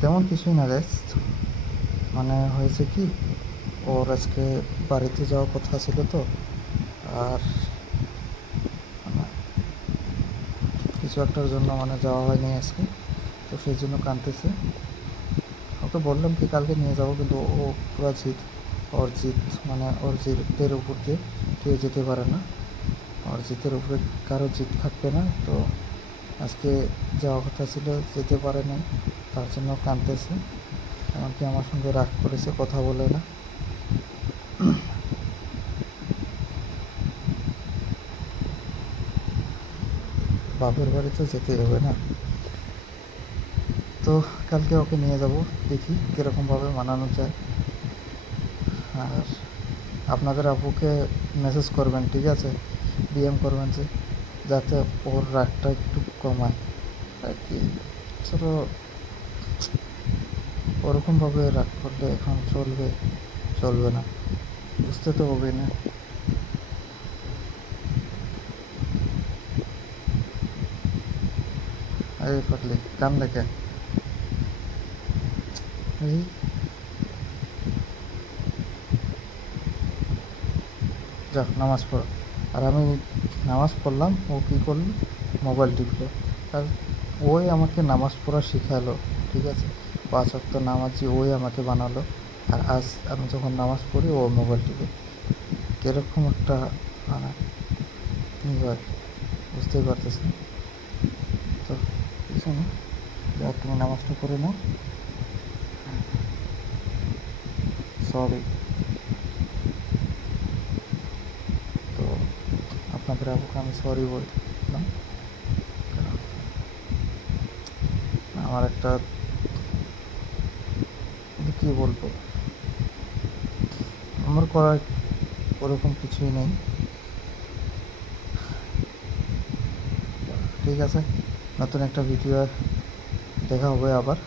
তেমন কিছুই না গাইস মানে হয়েছে কি, ওর আজকে বাড়িতে যাওয়ার কথা ছিল তো, আর মানে কিছু একটার জন্য মানে যাওয়া হয়নি আজকে, তো সেই জন্য কাঁদতেছে। ওকে বললাম কি, কালকে নিয়ে যাব, কিন্তু ও পুরো জিত ওর মানে অরজিতের উপর দিয়ে কেউ যেতে পারে না। ওর জিতের উপরে কারও জিত থাকবে না, তো আজকে যাওয়ার কথা ছিল, যেতে পারে না তার জন্য কাঁদতেছে। এমনকি আমার সঙ্গে রাগ করেছে, কথা বলে না। বাপের বাড়ি তো যেতে হবে না। তো কালকে ওকে নিয়ে যাব, দেখি কীরকমভাবে মানানো যায়। আর আপনাদের আপুকে মেসেজ করবেন, ঠিক আছে? ডিএম করবেন যে যাতে ওর রাগটা একটু কমায় আর কি। ছোটো ওরকমভাবে রাগ করলে এখন চলবে চলবে না। বুঝতে তো হবে না। এই পাগলি কান দেখে এই। যা নামাজ পড়ো। আর আমি নামাজ পড়লাম, ও কী করল? মোবাইল টিপলো। আর ওই আমাকে নামাজ পড়া শেখালো, ঠিক আছে? পাঁচ অক্ত নামাজি ওই আমাকে বানালো। আর আজ আমি যখন নামাজ পড়ি, ও মোবাইল টিপে। কীরকম একটা মানে কী হয়, বুঝতেই পারতেছি তো কিছু তুমি নামাজটা করে নাও। সরি তো আপনাদের আপুকে আমি সরি বললাম আমার একটা কী বলব? আমার করার ওরকম কিছুই নেই। ঠিক আছে, নতুন একটা ভিডিও দেখা হবে আবার।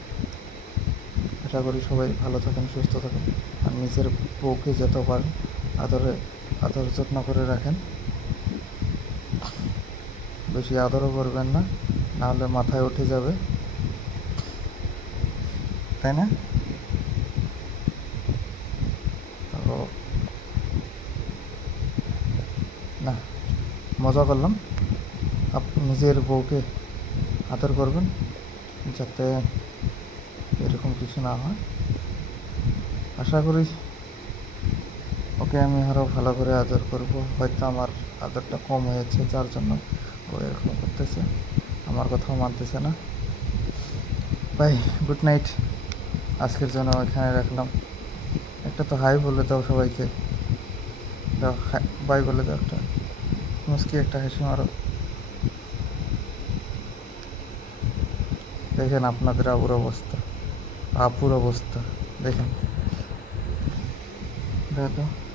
আশা করি সবাই ভালো থাকেন, সুস্থ থাকেন, আর নিজের বউকে যত পারেন আদরে, আদর যত্ন করে রাখেন বেশি আদরও করবেন না, নাহলে মাথায় উঠে যাবে। তাই না? তো না, মজা করলাম। আপনি নিজের বউকে আদর করবেন, যাতে এরকম কিছু না হয়। আশা করি ওকে আমি আরও ভালো করে আদর করব। হয়তো আমার আদরটা কম হয়েছে, যার জন্য ও এরকম করতেছে। আমার কথাও মানতেছে না। ভাই গুড নাইট আজকের জন্য এখানে রাখলাম। একটা তো হাই বলে দাও সবাইকে। দাও বাই বলে দাও একটা। মুসকি একটা হাসি মারো। দেখেন আপনাদের আবুর অবস্থা। আপুর অবস্থা, দেখেন। দেখো